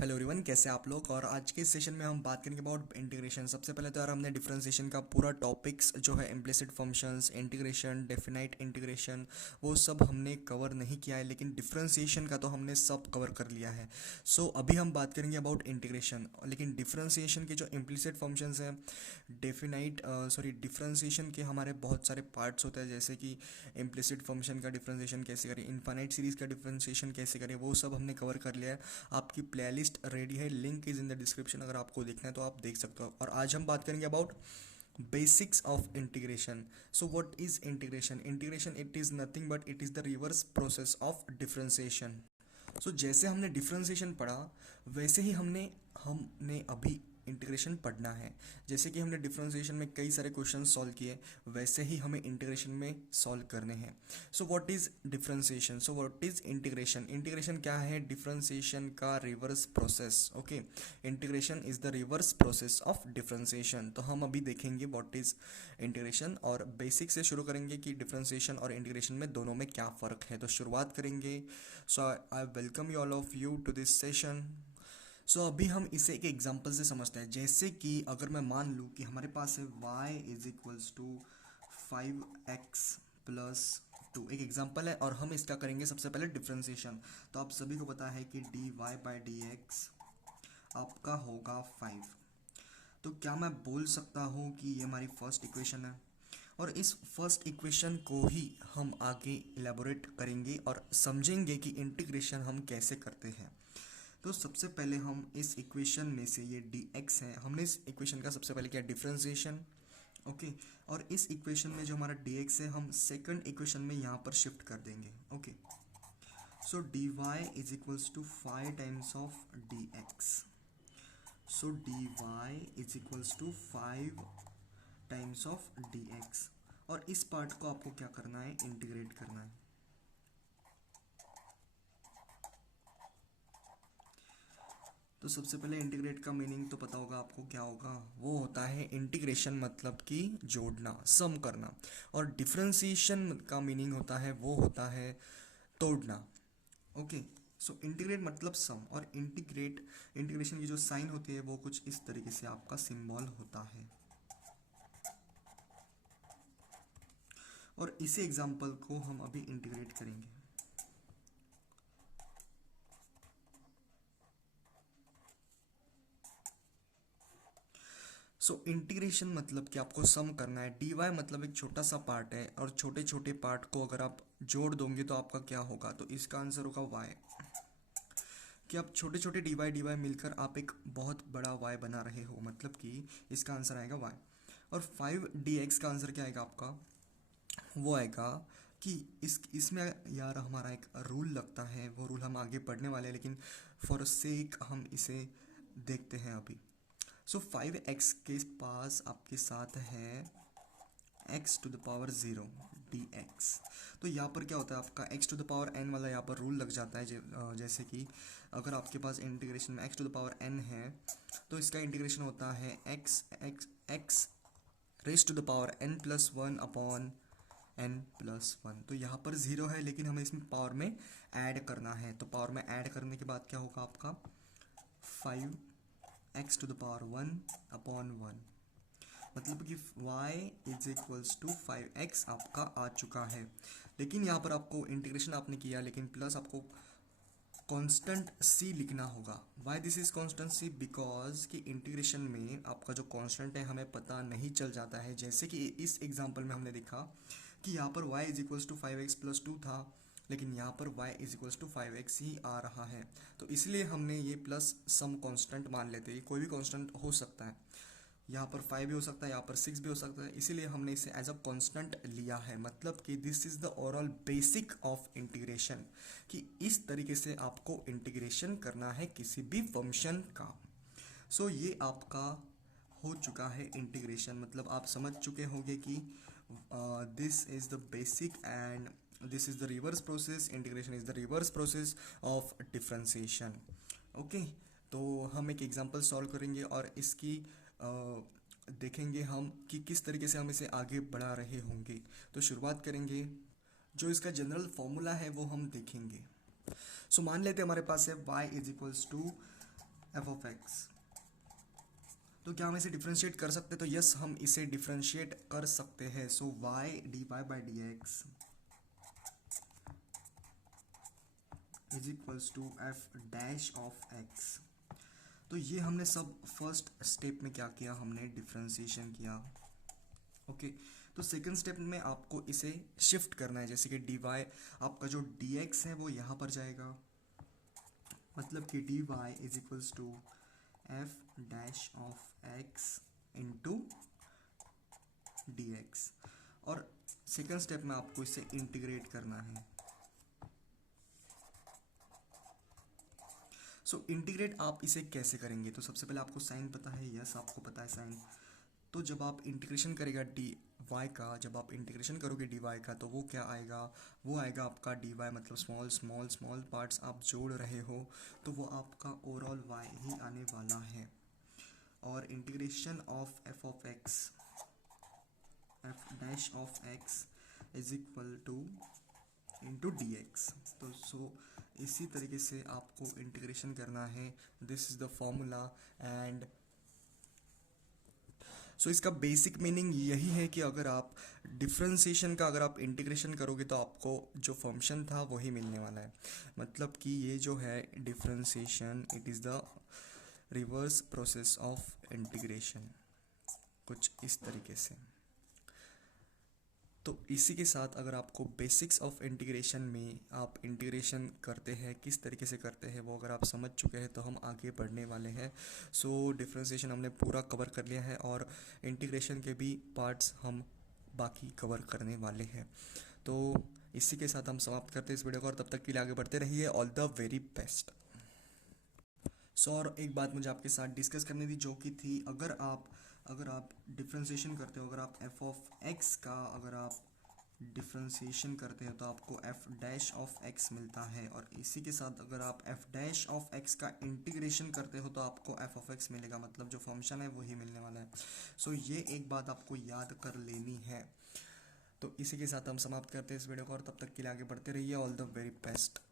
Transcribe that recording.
Hello everyone, कैसे आप लोग। और आज के सेशन में हम बात करेंगे अबाउट इंटीग्रेशन। सबसे पहले तो यार हमने डिफरेंशिएशन का पूरा टॉपिक्स जो है implicit functions, integration, definite integration, वो सब हमने कवर नहीं किया है, लेकिन डिफरेंशिएशन का तो हमने सब कवर कर लिया है। सो अभी हम बात करेंगे अबाउट इंटीग्रेशन, लेकिन डिफरेंशिएशन के जो इम्प्लिसिट फंक्शंस हैं, डिफरेंशिएशन के हमारे बहुत सारे पार्ट्स होते हैं, जैसे कि इम्प्लिसिट फंक्शन का डिफरेंशिएशन कैसे करें, इनफाइनाइट सीरीज का डिफरेंशिएशन कैसे करें, वो सब हमने कवर कर लिया है। आपकी प्लेलिस्ट रेडी है, link is in the description, अगर आपको देखना है तो आप देख सकते हो। और आज हम बात करेंगे about basics of integration. So what is integration? Integration it is nothing but it is the reverse process of differentiation. So जैसे हमने डिफरेंशिएशन पढ़ा, वैसे ही हमने अभी इंटीग्रेशन पढ़ना है। जैसे कि हमने डिफरेंशिएशन में कई सारे क्वेश्चन सॉल्व किए, वैसे ही हमें इंटीग्रेशन में सॉल्व करने हैं। सो what is differentiation? So what is integration? Integration क्या है? डिफरेंशिएशन का reverse process. Okay, integration is the reverse process of differentiation. तो हम अभी देखेंगे व्हाट इज इंटीग्रेशन, और बेसिक से शुरू करेंगे कि डिफरेंशिएशन और इंटीग्रेशन में दोनों में क्या फ़र्क है। तो शुरुआत करेंगे। So I welcome you all of you to this session. So अभी हम इसे एक एग्जांपल से समझते हैं। जैसे कि अगर मैं मान लूँ कि हमारे पास है y is equals to 5x plus 2, एक एग्जांपल है, और हम इसका करेंगे सबसे पहले डिफरेंशिएशन। तो आप सभी को पता है कि dy बाई डी एक्स आपका होगा 5। तो क्या मैं बोल सकता हूँ कि ये हमारी फर्स्ट इक्वेशन है, और इस फर्स्ट इक्वेशन को ही हम आगे इलेबोरेट करेंगे और समझेंगे कि इंटीग्रेशन हम कैसे करते हैं। तो सबसे पहले हम इस इक्वेशन में से, ये dx है, हमने इस इक्वेशन का सबसे पहले किया डिफरेंशिएशन। ओके, और इस इक्वेशन में जो हमारा dx है, हम सेकंड इक्वेशन में यहाँ पर शिफ्ट कर देंगे। Okay, so dy is equals to 5 times of dx। So dy is equals to 5 times of dx, और इस पार्ट को आपको क्या करना है? इंटीग्रेट करना है। तो सबसे पहले इंटीग्रेट का मीनिंग तो पता होगा आपको, क्या होगा? वो होता है इंटीग्रेशन, मतलब कि जोड़ना, सम करना। और डिफरेंशिएशन का मीनिंग होता है, वो होता है तोड़ना। ओके, सो इंटीग्रेट मतलब सम, और इंटीग्रेशन की जो साइन होती है वो कुछ इस तरीके से आपका सिंबल होता है। और इसी एग्जाम्पल को हम अभी इंटीग्रेट करेंगे। सो इंटीग्रेशन मतलब कि आपको सम करना है। डी वाई मतलब एक छोटा सा पार्ट है, और छोटे छोटे पार्ट को अगर आप जोड़ दोगे तो आपका क्या होगा? तो इसका आंसर होगा वाई। कि आप छोटे छोटे डी वाई मिलकर आप एक बहुत बड़ा वाई बना रहे हो, मतलब कि इसका आंसर आएगा वाई। और 5 dx का आंसर क्या आएगा आपका? वो आएगा कि इसमें यार हमारा एक रूल लगता है, वो रूल हम आगे पढ़ने वाले हैं, लेकिन फॉर सेक हम इसे देखते हैं अभी। सो 5x के पास आपके साथ है x to the power 0 dx। तो यहाँ पर क्या होता है आपका x to the power n वाला यहाँ पर रूल लग जाता है। जैसे कि अगर आपके पास इंटीग्रेशन में x to the power n है, तो इसका इंटीग्रेशन होता है x raise to the power n plus 1 upon n plus 1। तो यहाँ पर 0 है, लेकिन हमें इसमें पावर में ऐड करना है। तो पावर में ऐड करने के बाद क्या होगा आपका? 5x to the power 1 upon 1, मतलब कि y is equals to 5x आपका आ चुका है। लेकिन यहाँ पर आपको इंटीग्रेशन आपने किया, लेकिन प्लस आपको कांस्टेंट c लिखना होगा। Why this is constant c? Because कि इंटीग्रेशन में आपका जो कांस्टेंट है हमें पता नहीं चल जाता है। जैसे कि इस एग्जांपल में हमने देखा कि यहाँ पर y is equals to 5x plus 2 था, लेकिन यहाँ पर y is equals to 5x ही आ रहा है। तो इसलिए हमने ये प्लस सम कांस्टेंट मान लेते हैं। कोई भी कांस्टेंट हो सकता है, यहाँ पर 5 भी हो सकता है, यहाँ पर 6 भी हो सकता है, इसीलिए हमने इसे एज अ कांस्टेंट लिया है। मतलब कि this is the overall basic of integration, कि इस तरीके से आपको इंटीग्रेशन करना है किसी भी फंक्शन का। सो ये आपका हो चुका है इंटीग्रेशन। मतलब आप समझ चुके होंगे कि this is the basic and this is the reverse process. Integration is the reverse process of differentiation. Okay, तो हम एक एग्जांपल सॉल्व करेंगे और इसकी देखेंगे हम कि किस तरीके से हम इसे आगे बढ़ा रहे होंगे। तो शुरुआत करेंगे, जो इसका जनरल फॉर्मूला है वो हम देखेंगे। सो मान लेते हैं हमारे पास है y is equals to F of X. तो क्या हम इसे डिफ्रेंशिएट कर सकते हैं? तो यस, हम इसे डिफ्रेंशिएट कर सकते हैं। So Y D Y by D X is equals to F dash of X. तो ये हमने सब फर्स्ट स्टेप में क्या किया, हमने डिफ्रेंशिएशन किया। ओके तो सेकंड स्टेप में आपको इसे शिफ्ट करना है, जैसे कि डी वाई, आपका जो डी एक्स है वो यहाँ पर जाएगा, मतलब कि D Y is equals to F dash of X into D X. और सेकंड स्टेप में आपको इसे इंटीग्रेट करना है। सो इंटीग्रेट आप इसे कैसे करेंगे? तो सबसे पहले आपको साइन पता है, यस आपको पता है साइन। तो जब आप इंटीग्रेशन करेगा डी वाई का, जब आप इंटीग्रेशन करोगे डी वाई का, तो वो क्या आएगा, वो आएगा आपका डी वाई, मतलब स्मॉल स्मॉल स्मॉल पार्ट्स आप जोड़ रहे हो, तो वो आपका ओवरऑल वाई ही आने वाला है। और integration of x, F dash of x is equal two into D x. तो सो इसी तरीके से आपको इंटीग्रेशन करना है। This is the formula and so इसका बेसिक मीनिंग यही है कि अगर आप डिफ्रेंशिएशन का अगर आप इंटीग्रेशन करोगे तो आपको जो फंक्शन था वही मिलने वाला है। मतलब कि ये जो है differentiation, it is the reverse process of integration, कुछ इस तरीके से। तो इसी के साथ अगर आपको बेसिक्स ऑफ इंटीग्रेशन में आप इंटीग्रेशन करते हैं किस तरीके से करते हैं वो अगर आप समझ चुके हैं तो हम आगे बढ़ने वाले हैं। सो डिफ्रेंशिएशन हमने पूरा कवर कर लिया है और इंटीग्रेशन के भी पार्ट्स हम बाकी कवर करने वाले हैं। तो इसी के साथ हम समाप्त करते हैं इस वीडियो को और तब तक के लिए आगे बढ़ते रहिए। All the very best. So और एक बात मुझे आपके साथ डिस्कस करनी थी जो कि थी, अगर आप डिफ्रेंशिएशन करते हो, अगर आप एफ ऑफ एक्स का अगर आप डिफ्रेंशिएशन करते हो तो आपको एफ डैश ऑफ एक्स मिलता है, और इसी के साथ अगर आप एफ डैश ऑफ एक्स का इंटीग्रेशन करते हो तो आपको एफ ऑफ एक्स मिलेगा, मतलब जो फंक्शन है वही मिलने वाला है। सो ये एक बात आपको याद कर लेनी है। तो इसी के साथ हम समाप्त करते हैं इस वीडियो को और तब तक के लिए आगे बढ़ते रहिए। All the very best.